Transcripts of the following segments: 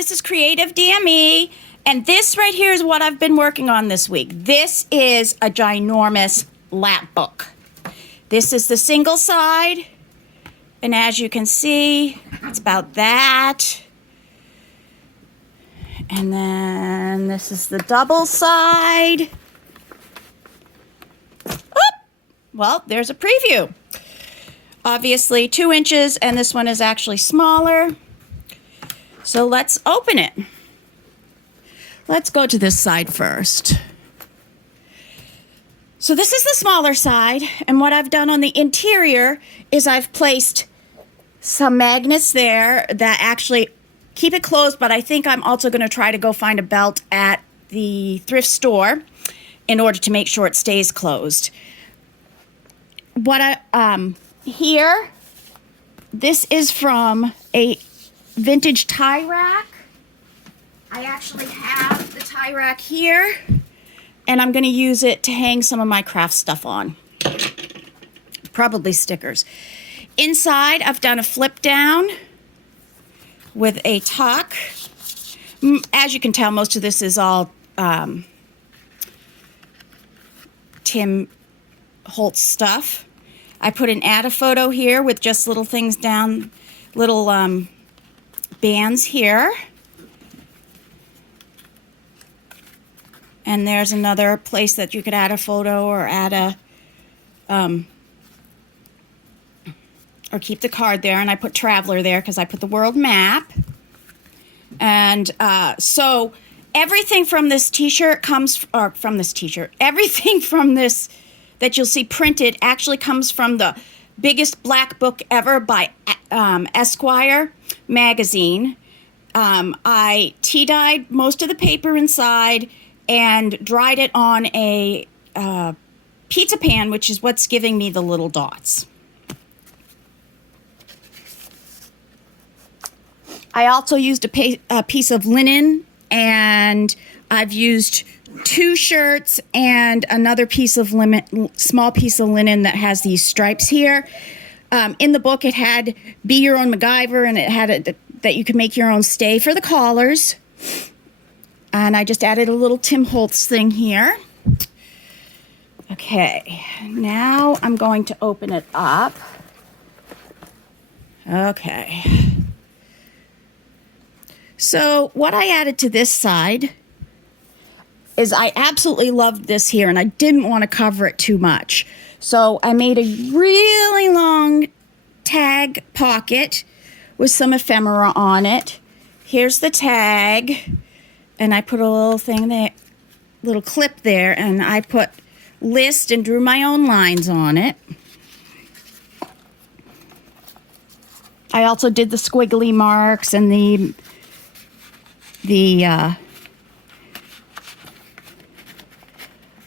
this is Creative DME, and this right here is what I've been working on this week. This is a ginormous lap book. This is the single side, and as you can see, it's about that. And then this is the double side. Oh, well, there's a preview. Obviously 2 inches, and this one is actually smaller. So let's open it. Let's go to this side first. So this is the smaller side, and what I've done on the interior is I've placed some magnets there that actually keep it closed, but I think I'm also going to try to go find a belt at the thrift store in order to make sure it stays closed. Here, this is from a vintage tie rack. I actually have the tie rack here, and I'm going to use it to hang some of my craft stuff on. Probably stickers. Inside, I've done a flip down with a tuck. As you can tell, most of this is all Tim Holtz stuff. I put an add a photo here with just little things down, little bands here. And there's another place that you could add a photo or add a, or keep the card there. And I put Traveler there because I put the world map. And so everything from this t-shirt comes, or from this t-shirt, everything from this that you'll see printed actually comes from the biggest black book ever by Esquire magazine. I tea-dyed most of the paper inside and dried it on a pizza pan, which is what's giving me the little dots. I also used a piece of linen, and I've used 2 shirts and another piece of small piece of linen that has these stripes here. In the book, it had Be Your Own MacGyver, and it had that you could make your own stay for the collars. And I just added a little Tim Holtz thing here. Okay, now I'm going to open it up. Okay. So what I added to this side is I absolutely loved this here, and I didn't want to cover it too much. So I made a really long tag pocket with some ephemera on it. Here's the tag, and I put a little thing there, little clip there, and I put list and drew my own lines on it. I also did the squiggly marks and the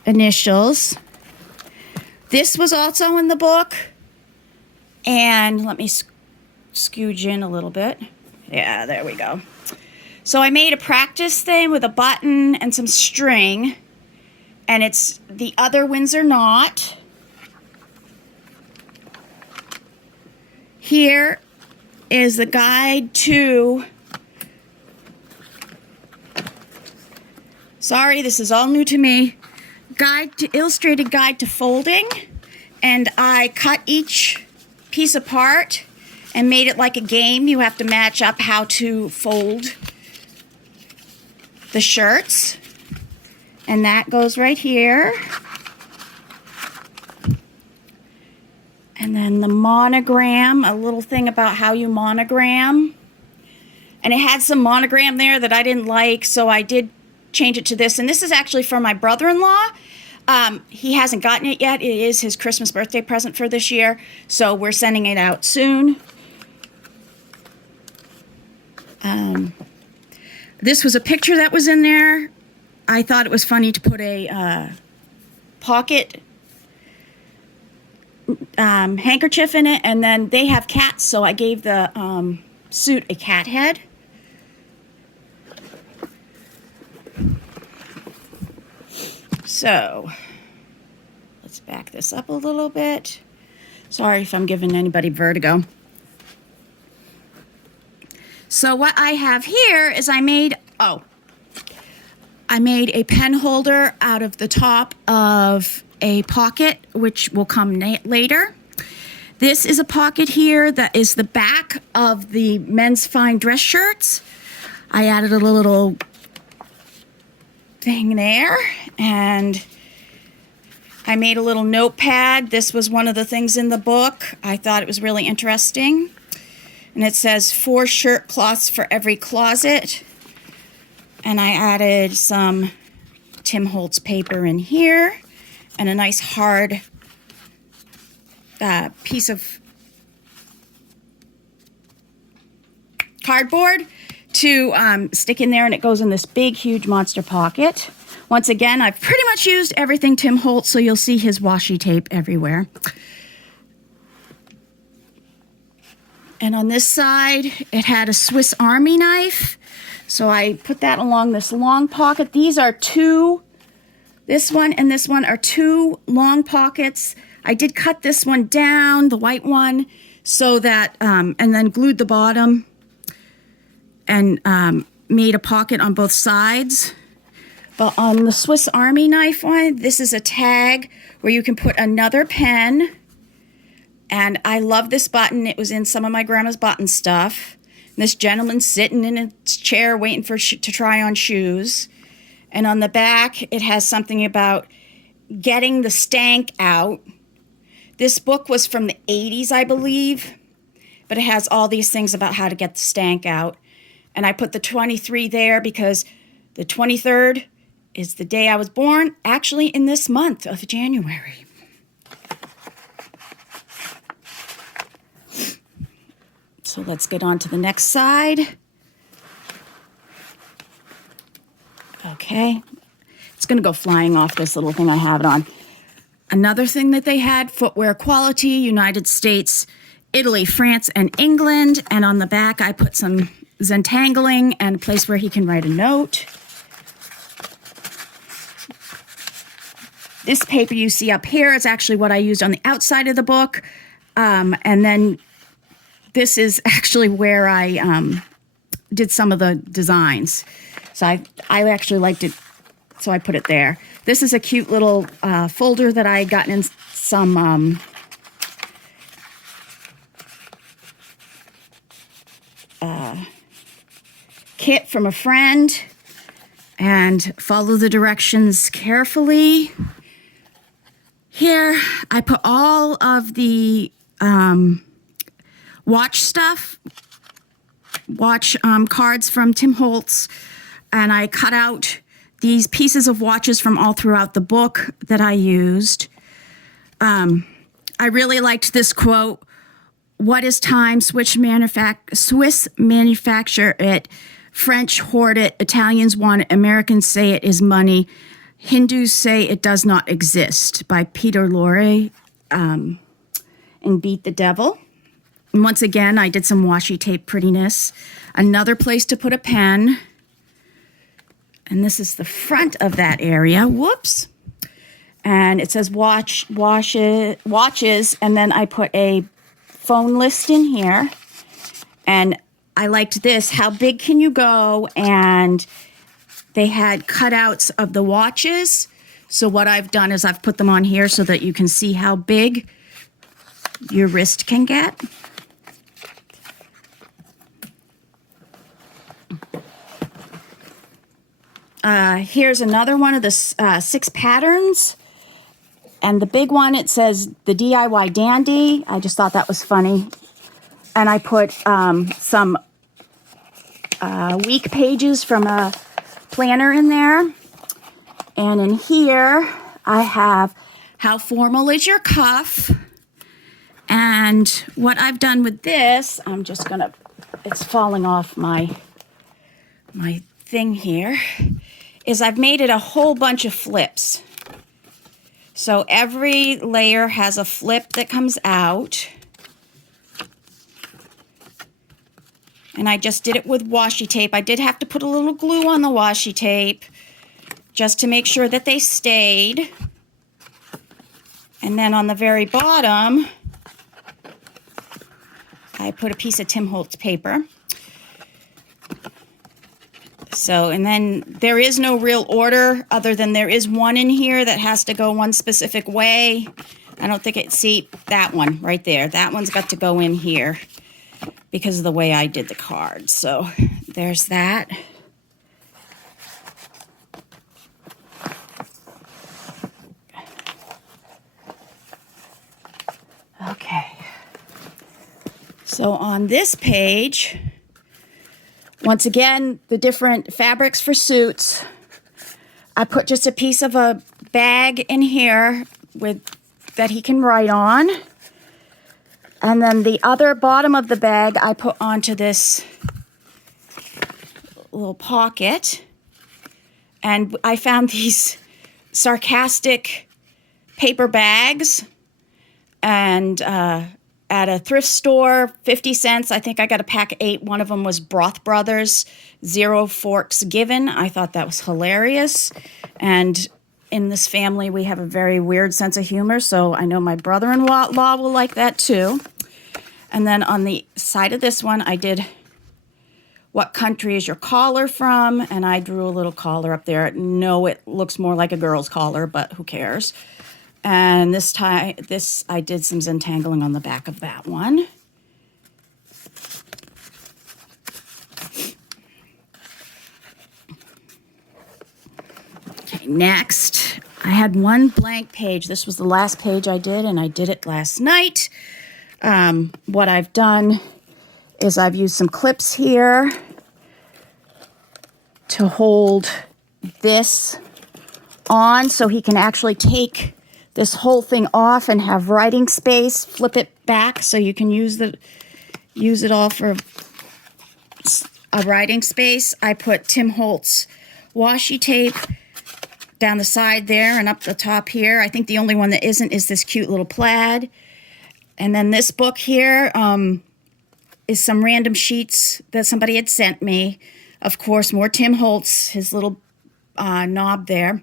initials. This was also in the book, and let me scooge in a little bit. Yeah, there we go. So I made a practice thing with a button and some string, and it's the other Windsor knot. Here is the guide to, sorry, this is all new to me, illustrated guide to folding, and I cut each piece apart and made it like a game. You have to match up how to fold the shirts, and that goes right here. And then the monogram, a little thing about how you monogram, and it had some monogram there that I didn't like, so I did change it to this. And this is actually from my brother-in-law. He hasn't gotten it yet. It is his Christmas birthday present for this year, so we're sending it out soon. This was a picture that was in there. I thought it was funny to put a pocket handkerchief in it, and then they have cats, so I gave the suit a cat head. So let's back this up a little bit. Sorry if I'm giving anybody vertigo. So what I have here is I made a pen holder out of the top of a pocket, which will come later. This is a pocket here that is the back of the men's fine dress shirts. I added a little thing there, and I made a little notepad. This was one of the things in the book. I thought it was really interesting. And it says 4 shirt cloths for every closet. And I added some Tim Holtz paper in here and a nice hard piece of cardboard to stick in there, and it goes in this big, huge monster pocket. Once again, I've pretty much used everything Tim Holtz, so you'll see his washi tape everywhere. And on this side, it had a Swiss Army knife. So I put that along this long pocket. These are this one and this one are 2 long pockets. I did cut this one down, the white one, so that, and then glued the bottom and made a pocket on both sides. But on the Swiss Army knife one, this is a tag where you can put another pen. And I love this button. It was in some of my grandma's button stuff. And this gentleman's sitting in his chair waiting to try on shoes. And on the back, it has something about getting the stank out. This book was from the 80s, I believe. But it has all these things about how to get the stank out. And I put the 23 there because the 23rd is the day I was born, actually in this month of January. So let's get on to the next side. Okay. It's going to go flying off this little thing I have it on. Another thing that they had, footwear quality, United States, Italy, France, and England. And on the back, I put some Zentangling and a place where he can write a note. This paper you see up here is actually what I used on the outside of the book. And then this is actually where I did some of the designs. So I actually liked it, so I put it there. This is a cute little folder that I had gotten in some kit from a friend. And follow the directions carefully. Here, I put all of the watch stuff, watch cards from Tim Holtz, and I cut out these pieces of watches from all throughout the book that I used. I really liked this quote, "What is time? Swiss manufacture it, French hoard it, Italians want it, Americans say it is money, Hindus say it does not exist," by Peter Lorre in Beat the Devil. And once again, I did some washi tape prettiness. Another place to put a pen. And this is the front of that area. Whoops. And it says watches, and then I put a phone list in here. And I liked this, how big can you go? And they had cutouts of the watches. So what I've done is I've put them on here so that you can see how big your wrist can get. Here's another one of the 6 patterns. And the big one, it says the DIY Dandy. I just thought that was funny. And I put some week pages from a planner in there. And in here, I have how formal is your cuff? And what I've done with this, I'm just going to, it's falling off my thing here, is I've made it a whole bunch of flips. So every layer has a flip that comes out. And I just did it with washi tape. I did have to put a little glue on the washi tape just to make sure that they stayed. And then on the very bottom, I put a piece of Tim Holtz paper. So, and then there is no real order other than there is one in here that has to go one specific way. I don't think see, that one right there. That one's got to go in here because of the way I did the card. So there's that. Okay. So on this page, once again, the different fabrics for suits. I put just a piece of a bag in here that he can write on. And then the other bottom of the bag I put onto this little pocket. And I found these sarcastic paper bags. And at a thrift store, 50 cents. I think I got a pack of 8. One of them was Broth Brothers, 0 forks given. I thought that was hilarious. And in this family, we have a very weird sense of humor, so I know my brother-in-law will like that too. And then on the side of this one, I did, what country is your collar from? And I drew a little collar up there. No, it looks more like a girl's collar, but who cares? And this I did some Zentangling on the back of that one. Okay, next, I had one blank page. This was the last page I did, and I did it last night. What I've done is I've used some clips here to hold this on so he can actually take this whole thing off and have writing space, flip it back so you can use it all for a writing space. I put Tim Holtz washi tape down the side there and up the top here. I think the only one that isn't is this cute little plaid. And then this book here is some random sheets that somebody had sent me. Of course, more Tim Holtz, his little knob there.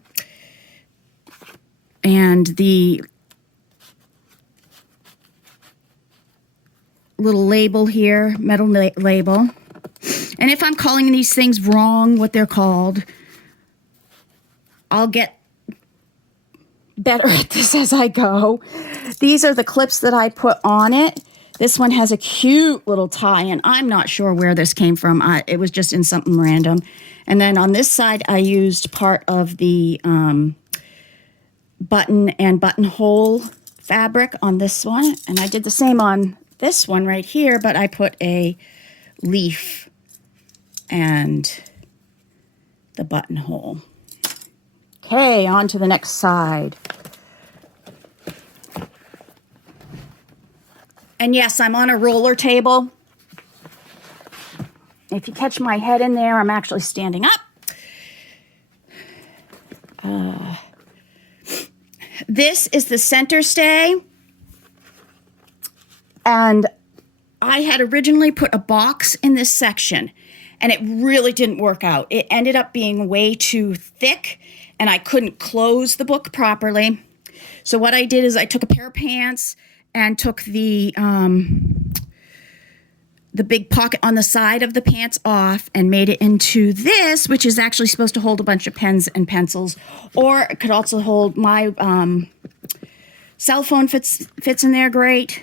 And the little label here, metal label. And if I'm calling these things wrong, what they're called, I'll get better at this as I go. These are the clips that I put on it. This one has a cute little tie, and I'm not sure where this came from. It was just in something random. And then on this side, I used part of the button and buttonhole fabric on this one, and I did the same on this one right here, but I put a leaf and the buttonhole. Okay, on to the next side. And yes, I'm on a roller table. If you catch my head in there, I'm actually standing up. This is the center stay, and I had originally put a box in this section, and it really didn't work out. It ended up being way too thick, and I couldn't close the book properly. So what I did is I took a pair of pants and took the big pocket on the side of the pants off and made it into this, which is actually supposed to hold a bunch of pens and pencils, or it could also hold my cell phone fits in there great.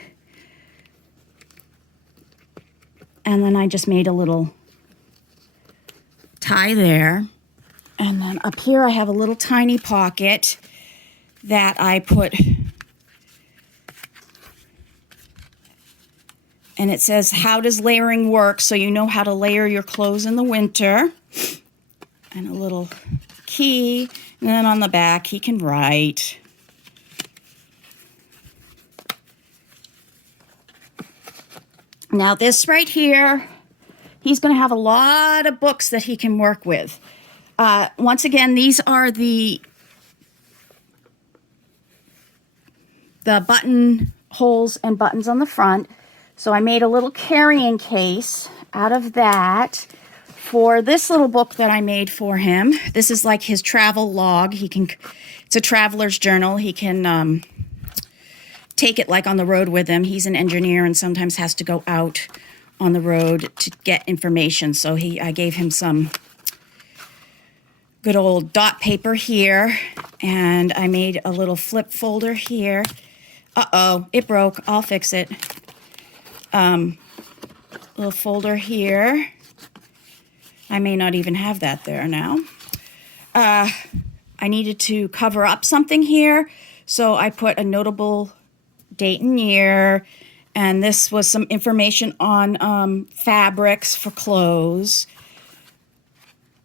And then I just made a little tie there. And then up here I have a little tiny pocket that I put, and it says, how does layering work? So you know how to layer your clothes in the winter. And a little key. And then on the back, he can write. Now this right here, he's going to have a lot of books that he can work with. Once again, these are the button holes and buttons on the front. So I made a little carrying case out of that for this little book that I made for him. This is like his travel log. It's a traveler's journal. He can take it like on the road with him. He's an engineer and sometimes has to go out on the road to get information. So I gave him some good old dot paper here, and I made a little flip folder here. Uh-oh, it broke. I'll fix it. Little folder here. I may not even have that there now. I needed to cover up something here, so I put a notable date and year, and this was some information on fabrics for clothes.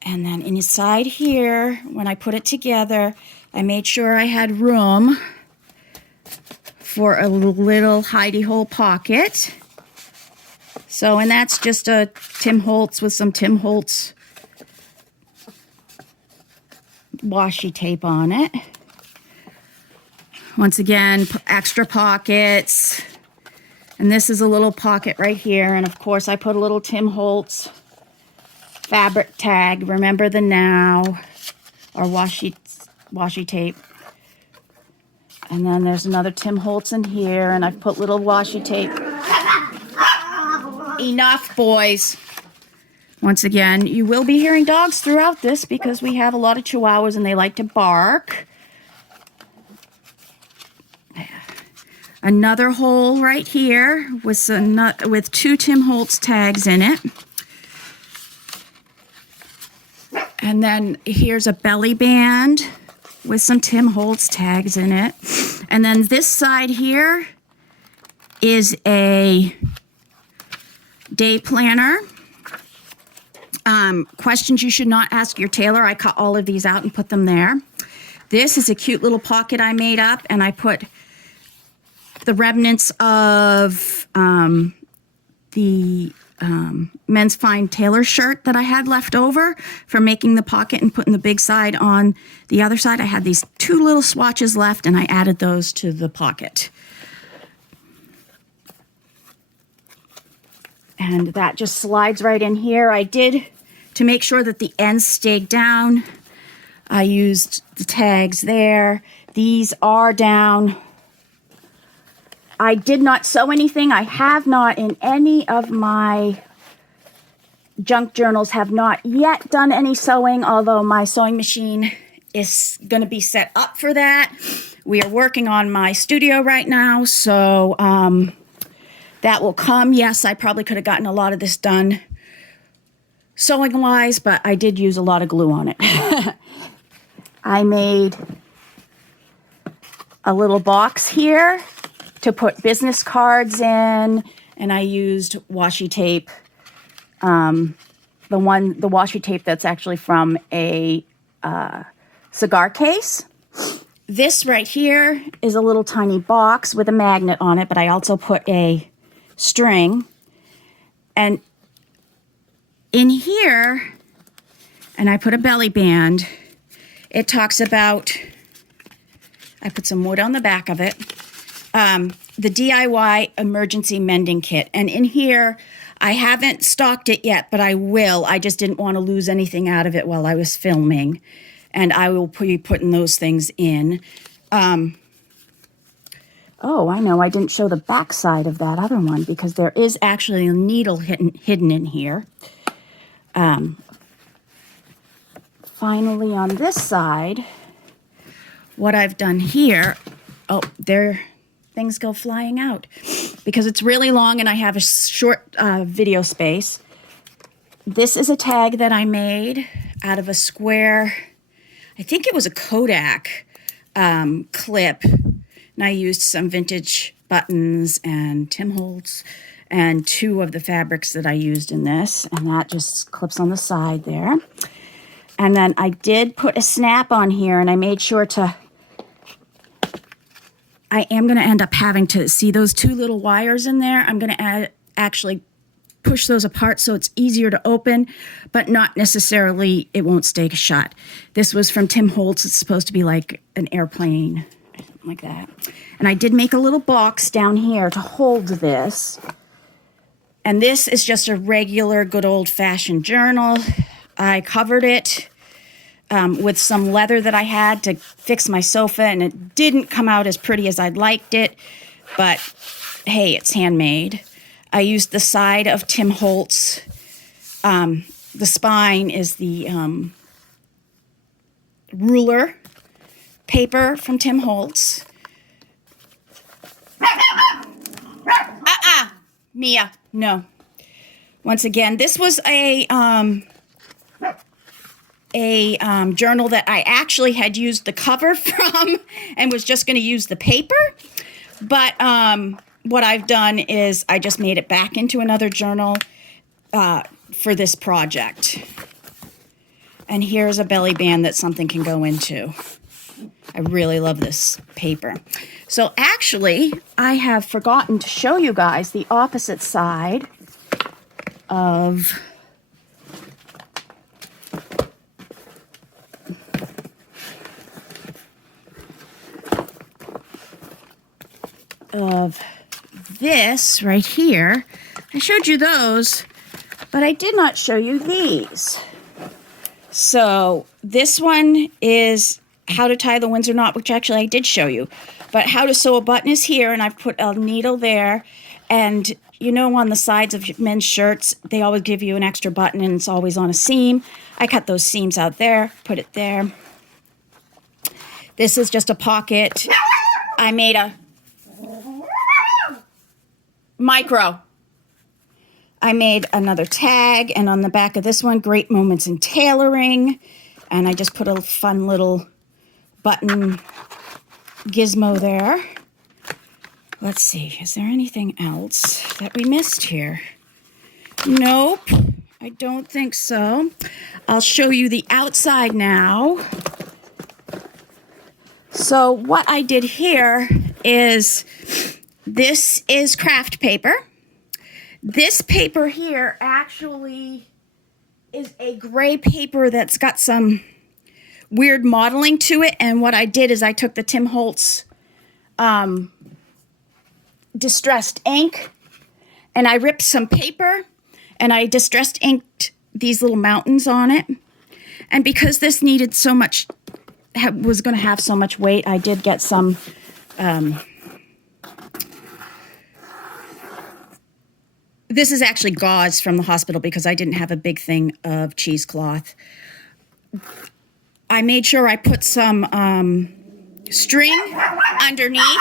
And then inside here, when I put it together, I made sure I had room for a little hidey hole pocket. So, and that's just a Tim Holtz with some Tim Holtz washi tape on it. Once again, extra pockets. And this is a little pocket right here. And of course, I put a little Tim Holtz fabric tag. Remember the now, or washi tape. And then there's another Tim Holtz in here, and I've put little washi tape. Enough, boys. Once again, you will be hearing dogs throughout this because we have a lot of Chihuahuas and they like to bark. Another hole right here with two Tim Holtz tags in it. And then here's a belly band with some Tim Holtz tags in it. And then this side here is a day planner. Questions you should not ask your tailor. I cut all of these out and put them there. This is a cute little pocket I made up, and I put the remnants of the men's fine tailor shirt that I had left over from making the pocket and putting the big side on the other side. I had these two little swatches left, and I added those to the pocket. And that just slides right in here. I did, to make sure that the ends stayed down, I used the tags there. These are down. I did not sew anything. I have not in any of my junk journals, have not yet done any sewing, although my sewing machine is going to be set up for that. We are working on my studio right now, so that will come. Yes, I probably could have gotten a lot of this done sewing-wise, but I did use a lot of glue on it. I made a little box here to put business cards in, and I used washi tape, the washi tape that's actually from a cigar case. This right here is a little tiny box with a magnet on it, but I also put a string. And in here, and I put a belly band, it talks about, I put some wood on the back of it, the DIY Emergency Mending Kit. And in here, I haven't stocked it yet, but I will. I just didn't want to lose anything out of it while I was filming. And I will be putting those things in. Oh, I know. I didn't show the back side of that other one because there is actually a needle hidden in here. Finally, on this side, what I've done here, oh, there, things go flying out because it's really long and I have a short video space. This is a tag that I made out of a square, I think it was a Kodak clip. And I used some vintage buttons and Tim Holtz and two of the fabrics that I used in this. And that just clips on the side there. And then I did put a snap on here, and I made sure to, I am going to end up having to see those two little wires in there. I'm going to actually push those apart so it's easier to open, but not necessarily, it won't stay shut. This was from Tim Holtz. It's supposed to be like an airplane, like that. And I did make a little box down here to hold this. And this is just a regular good old-fashioned journal. I covered it with some leather that I had to fix my sofa, and it didn't come out as pretty as I'd liked it, but hey, it's handmade. I used the side of Tim Holtz. The spine is the ruler paper from Tim Holtz. Mia, no. Once again, this was a journal that I actually had used the cover from and was just going to use the paper. But what I've done is I just made it back into another journal for this project. And here's a belly band that something can go into. I really love this paper. So actually, I have forgotten to show you guys the opposite side of this right here. I showed you those, but I did not show you these. So this one is how to tie the Windsor knot, which actually I did show you. But how to sew a button is here, and I've put a needle there. And you know, on the sides of men's shirts, they always give you an extra button, and it's always on a seam. I cut those seams out there, put it there. This is just a pocket. I made a micro. I made another tag, and on the back of this one, great moments in tailoring. And I just put a fun little button gizmo there. Let's see, is there anything else that we missed here? Nope, I don't think so. I'll show you the outside now. So what I did here is, this is craft paper. This paper here actually is a gray paper that's got some weird modeling to it. And what I did is I took the Tim Holtz distressed ink, and I ripped some paper, and I distressed inked these little mountains on it. And because this needed so much, was going to have so much weight, I did get some this is actually gauze from the hospital because I didn't have a big thing of cheesecloth. I made sure I put some string underneath.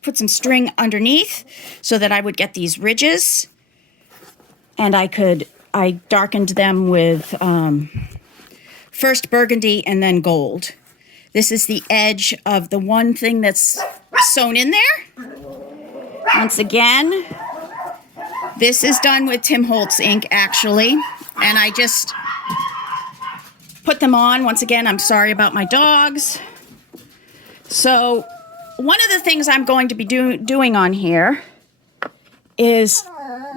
Put some string underneath so that I would get these ridges. And I darkened them with first burgundy and then gold. This is the edge of the one thing that's sewn in there. Once again, this is done with Tim Holtz ink, actually. And I just put them on. Once again, I'm sorry about my dogs. So one of the things I'm going to be doing on here is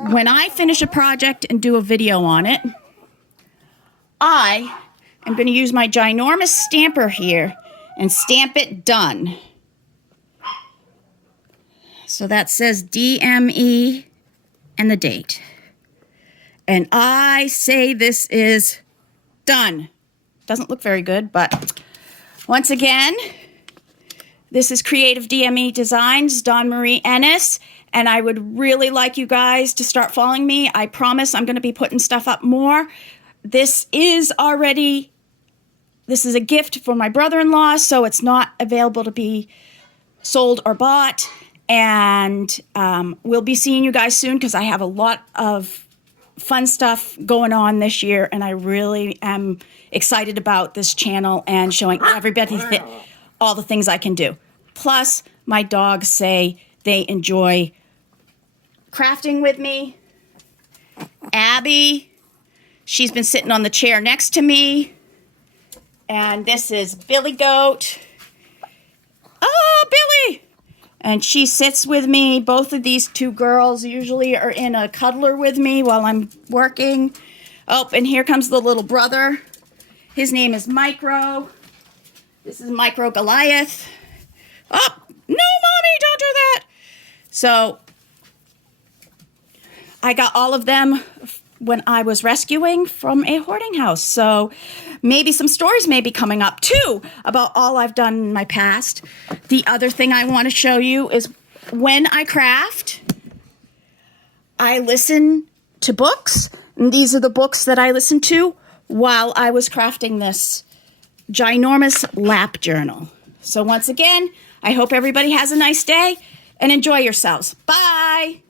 when I finish a project and do a video on it, I am going to use my ginormous stamper here and stamp it done. So that says DME and the date. And I say this is done. Doesn't look very good, but once again, this is Creative DME Designs, Dawn Marie Ennis, and I would really like you guys to start following me. I promise I'm going to be putting stuff up more. This is a gift for my brother-in-law, so it's not available to be sold or bought. And we'll be seeing you guys soon because I have a lot of fun stuff going on this year, and I really am excited about this channel and showing everybody all the things I can do. Plus, my dogs say they enjoy crafting with me. Abby, she's been sitting on the chair next to me. And this is Billy Goat. Oh, Billy! And she sits with me. Both of these two girls usually are in a cuddler with me while I'm working. Oh, and here comes the little brother. His name is Micro. This is Micro Goliath. Oh, no, Mommy, don't do that. So I got all of them when I was rescuing from a hoarding house. So maybe some stories may be coming up too about all I've done in my past. The other thing I want to show you is when I craft, I listen to books. And these are the books that I listen to while I was crafting this ginormous lap journal. So once again, I hope everybody has a nice day and enjoy yourselves. Bye!